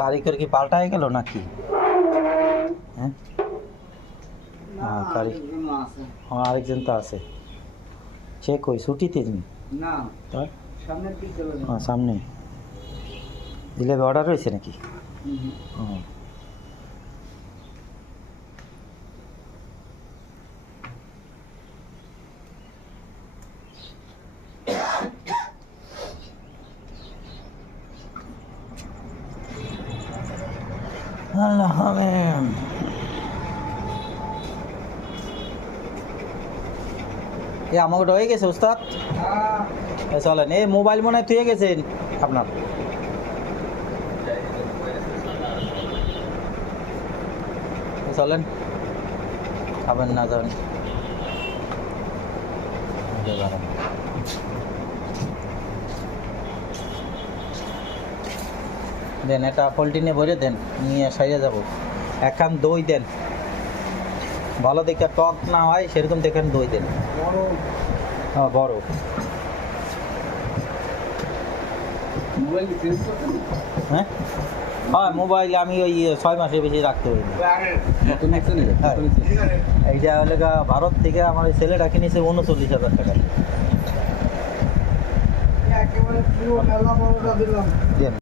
কারিগর কি পাল্টায় গেল নাকি? হ্যাঁ, হ্যাঁ আরেকজন তো আছে। সে কই ছুটিতে তুমি? না, তার সামনের দিক চলে যাবে। হ্যাঁ সামনে দিলে অর্ডার রয়েছে নাকি? ও আল্লাহ আমিন। এ আমাকে হয়ে গেছে উস্তাদ, চলেন। এই মোবাইল মনে হয় থুয়ে গেছেন আপনার। চলেন, খাবেন না যাবেন দেন, এটা পলিটিনে ভরে দেন, নিয়ে সাইজে যাব। একখান দই দেন, ভালো দেখে টক না হয় সেরকম দেখেন দই দেন। হ্যাঁ বড়। হ্যাঁ হ্যাঁ মোবাইল আমি ওই 6 মাসের বেশি রাখতে পারি না। এইটা হলে ভারত থেকে আমার ওই ছেলেটা কিনেছে 39,000 টাকা। দেন।